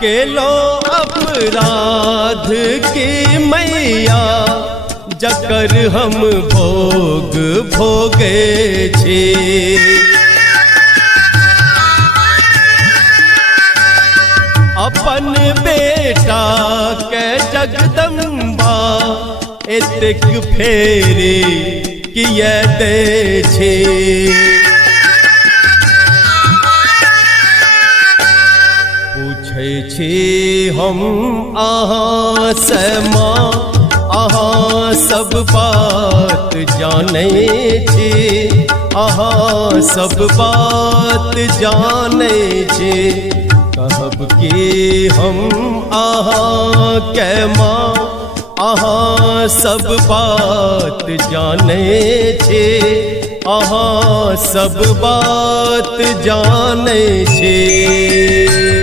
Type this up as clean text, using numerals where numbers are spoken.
केलो अपराध की मैया जकर हम भोग भोगे छे। अपन बेटा के जगदम्बा एतेक फेरे किए दे छे। पूछे छी हम अहाँ से माँ, अहाँ सब बात जाने छी, अहाँ सब बात जाने छी। कहब कि हम अहाँ के माँ, अहाँ सब बात जाने छी, अहाँ सब बात जाने छी।